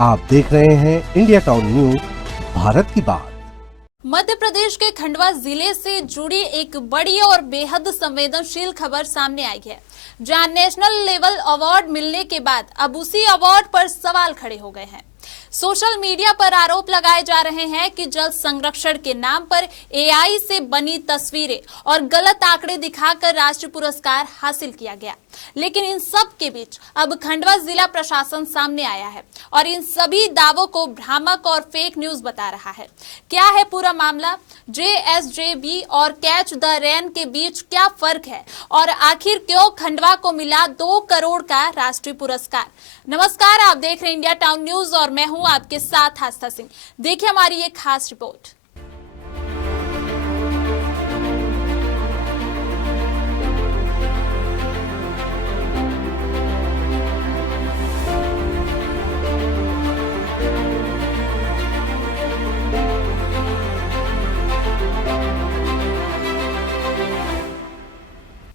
आप देख रहे हैं इंडिया टाउन न्यूज, भारत की बात। मध्य प्रदेश के खंडवा जिले से जुड़ी एक बड़ी और बेहद संवेदनशील खबर सामने आई है, जहां नेशनल लेवल अवार्ड मिलने के बाद अब उसी अवार्ड पर सवाल खड़े हो गए हैं। सोशल मीडिया पर आरोप लगाए जा रहे हैं कि जल संरक्षण के नाम पर एआई से बनी तस्वीरें और गलत आंकड़े दिखाकर राष्ट्रीय पुरस्कार हासिल किया गया। लेकिन इन सब के बीच अब खंडवा जिला प्रशासन सामने आया है और इन सभी दावों को भ्रामक और फेक न्यूज बता रहा है। क्या है पूरा मामला? JSJB और कैच द रेन के बीच क्या फर्क है और आखिर क्यों खंडवा को मिला 2 करोड़ का राष्ट्रीय पुरस्कार? नमस्कार, आप देख रहे हैं इंडिया टाउन न्यूज और मैं हूं आपके साथ आस्था सिंह। देखिए हमारी ये खास रिपोर्ट।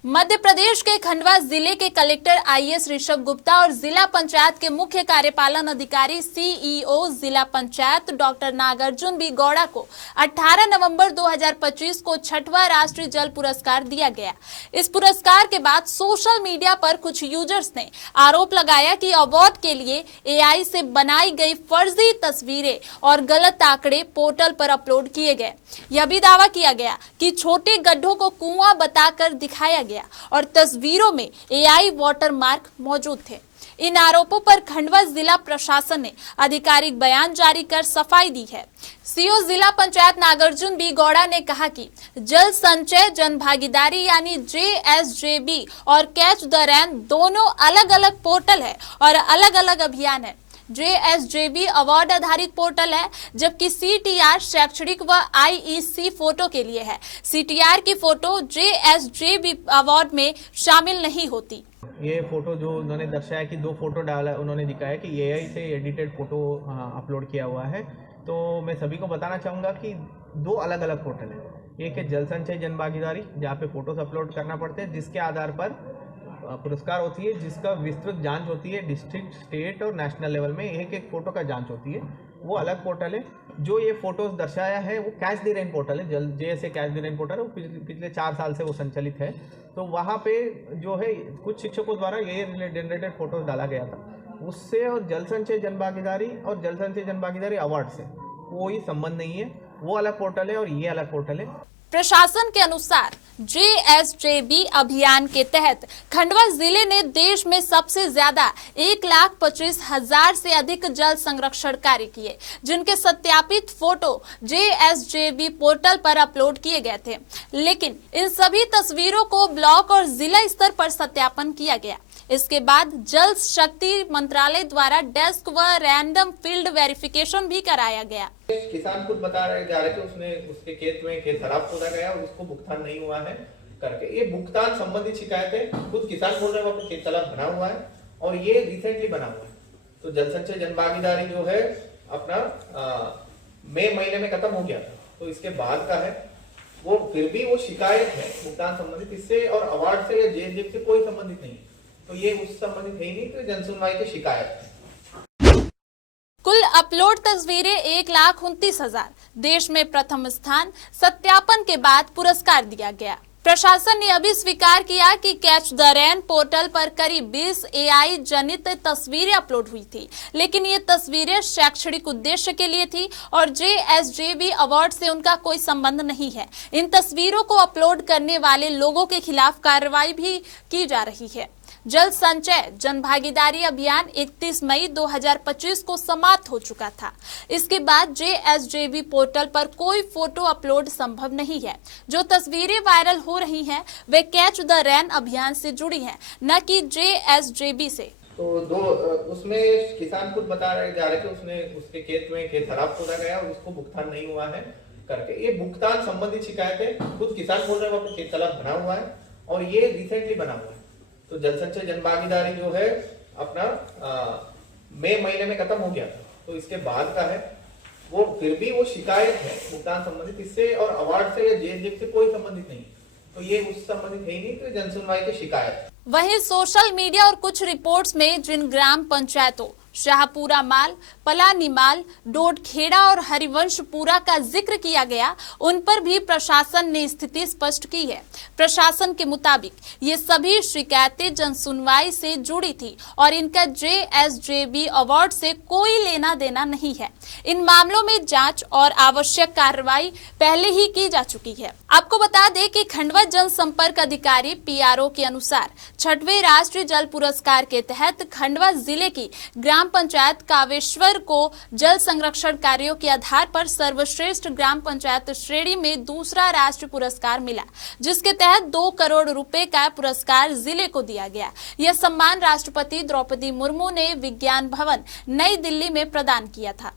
मध्य प्रदेश के खंडवा जिले के कलेक्टर IAS ऋषभ गुप्ता और जिला पंचायत के मुख्य कार्यपालन अधिकारी CEO जिला पंचायत डॉक्टर नागार्जुन बी गौड़ा को 18 नवंबर 2025 को 6वां राष्ट्रीय जल पुरस्कार दिया गया। इस पुरस्कार के बाद सोशल मीडिया पर कुछ यूजर्स ने आरोप लगाया कि अवार्ड के लिए AI से बनाई गई फर्जी तस्वीरें और गलत आंकड़े पोर्टल पर अपलोड किए गए। यह भी दावा किया गया कि छोटे गड्ढों को कुआं बताकर दिखाया गया और तस्वीरों में AI वाटरमार्क मौजूद थे। इन आरोपों पर खंडवा जिला प्रशासन ने आधिकारिक बयान जारी कर सफाई दी है। CO जिला पंचायत नागार्जुन बी गौड़ा ने कहा कि जल संचय जन भागीदारी यानी JSJB और कैच द रेन दोनों अलग अलग पोर्टल है और अलग अलग अभियान है। JSJB अवार्ड आधारित पोर्टल है, जबकि CTR शैक्षणिक व IEC फोटो के लिए है। CTR की फोटो JSJB अवार्ड में शामिल नहीं होती। ये फोटो जो उन्होंने दर्शाया कि 2 फोटो डाला, उन्होंने दिखाया कि AI से एडिटेड फोटो अपलोड किया हुआ है। तो मैं सभी को बताना चाहूँगा कि 2 अलग अलग पोर्टल है। एक है जल संचय जन भागीदारी, जहाँ पे फोटोज अपलोड करना पड़ते हैं, जिसके आधार पर पुरस्कार होती है, जिसका विस्तृत जांच होती है डिस्ट्रिक्ट, स्टेट और नेशनल लेवल में। एक फोटो का जांच होती है, वो अलग पोर्टल है। जो ये फोटोज दर्शाया है वो कैच द रेन पोर्टल है, जल जैसे कैच द रेन पोर्टल है, वो पिछले 4 साल से वो संचालित है। तो वहाँ पे जो है कुछ शिक्षकों द्वारा ये जनरेटेड फोटोज डाला गया था उससे, और जल संचय जन भागीदारी और जल संचय जन भागीदारी अवार्ड से कोई संबंध नहीं है। वो अलग पोर्टल है और ये अलग पोर्टल है। प्रशासन के अनुसार JSJB अभियान के तहत खंडवा जिले ने देश में सबसे ज्यादा 1,25,000 से अधिक जल संरक्षण कार्य किए, जिनके सत्यापित फोटो JSJB पोर्टल पर अपलोड किए गए थे। लेकिन इन सभी तस्वीरों को ब्लॉक और जिला स्तर पर सत्यापन किया गया। इसके बाद जल शक्ति मंत्रालय द्वारा डेस्क व रैंडम फील्ड वेरिफिकेशन भी कराया गया। किसान खुद बता रहे जा रहे थे उसने उसके खेत में खेत खराब खोदा गया और उसको भुगतान नहीं हुआ है करके। ये भुगतान संबंधित शिकायत है, खुद किसान बोल रहे हैं वहाँ पे खेत तालाब बना हुआ है और ये रिसेंटली बना हुआ है। तो जल संचय जन भागीदारी जो है अपना मई महीने में खत्म हो गया था, तो इसके बाद का है वो, फिर भी वो शिकायत है भुगतान संबंधित, इससे और अवार्ड से या JSJB से कोई संबंधित नहीं। तो ये उस संबंधित है ही नहीं, तो जन सुनवाई की शिकायत है। कुल अपलोड तस्वीरें 1,29,000, देश में प्रथम स्थान। सत्यापन के बाद पुरस्कार दिया गया। प्रशासन ने अभी स्वीकार किया कि कैच द रेन पोर्टल पर करीब 20 AI जनित तस्वीरें अपलोड हुई थी, लेकिन ये तस्वीरें शैक्षणिक उद्देश्य के लिए थी और JSJB अवार्ड से उनका कोई संबंध नहीं है। इन तस्वीरों को अपलोड करने वाले लोगों के खिलाफ कार्रवाई भी की जा रही है। जल संचय जन भागीदारी अभियान 31 मई 2025 को समाप्त हो चुका था। इसके बाद JSJB पोर्टल पर कोई फोटो अपलोड संभव नहीं है। जो तस्वीरें वायरल हो रही हैं, वे कैच द रेन अभियान से जुड़ी हैं, न कि JSJB से। तो उसमें किसान खुद बता रहे जा रहे थे उसने उसके खेत में खेत खराब खोदा गया और उसको भुगतान नहीं हुआ है करके। ये भुगतान संबंधित शिकायत है, खुद किसान बोल रहे हैं वहाँ पे खेत तालाब बना हुआ है और ये रिसेंटली बना हुआ है। तो जल संचय जन भागीदारी जो है अपना मई महीने में खत्म हो गया था, तो इसके बाद का है वो, फिर भी वो शिकायत है भुगतान संबंधित, इससे और अवार्ड से या JSJB से कोई संबंधित नहीं। तो ये उस संबंधित है ही नहीं, तो जन सुनवाई की शिकायत। वहीं सोशल मीडिया और कुछ रिपोर्ट्स में जिन ग्राम पंचायतों, शाहपुरा माल, पलानी माल, डोडखेड़ा और हरिवंशपुरा का जिक्र किया गया, उन पर भी प्रशासन ने स्थिति स्पष्ट की है। प्रशासन के मुताबिक ये सभी शिकायतें जनसुनवाई से जुड़ी थी और इनका JSJB अवार्ड से कोई लेना देना नहीं है। इन मामलों में जांच और आवश्यक कार्रवाई पहले ही की जा चुकी है। आपको बता दें कि खंडवा जनसंपर्क अधिकारी PRO के अनुसार 6वें राष्ट्रीय जल पुरस्कार के तहत खंडवा जिले की ग्राम पंचायत कावेश्वर को जल संरक्षण कार्यों के आधार पर सर्वश्रेष्ठ ग्राम पंचायत श्रेणी में दूसरा राष्ट्रीय पुरस्कार मिला, जिसके तहत 2 करोड़ रुपए का पुरस्कार जिले को दिया गया। यह सम्मान राष्ट्रपति द्रौपदी मुर्मू ने विज्ञान भवन नई दिल्ली में प्रदान किया था।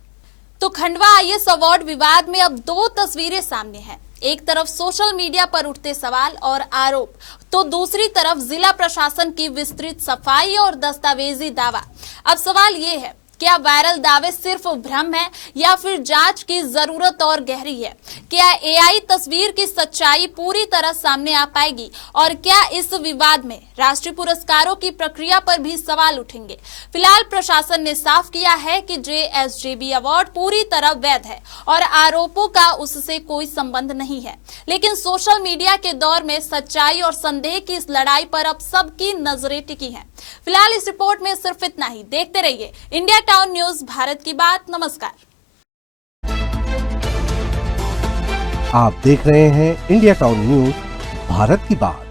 तो खंडवा IAS अवार्ड विवाद में अब 2 तस्वीरें सामने हैं। एक तरफ सोशल मीडिया पर उठते सवाल और आरोप, तो दूसरी तरफ जिला प्रशासन की विस्तृत सफाई और दस्तावेजी दावा। अब सवाल ये है, क्या वायरल दावे सिर्फ भ्रम है या फिर जांच की जरूरत और गहरी है? क्या AI तस्वीर की सच्चाई पूरी तरह सामने आ पाएगी और क्या इस विवाद में राष्ट्रीय पुरस्कारों की प्रक्रिया पर भी सवाल उठेंगे? फिलहाल प्रशासन ने साफ किया है कि JSJB अवार्ड पूरी तरह वैध है और आरोपों का उससे कोई संबंध नहीं है। लेकिन सोशल मीडिया के दौर में सच्चाई और संदेह की इस लड़ाई पर अब सबकी नजरें टिकी हैं। फिलहाल इस रिपोर्ट में सिर्फ इतना ही। देखते रहिए इंडिया टाउन न्यूज, भारत की बात। नमस्कार। आप देख रहे हैं इंडिया टाउन न्यूज, भारत की बात।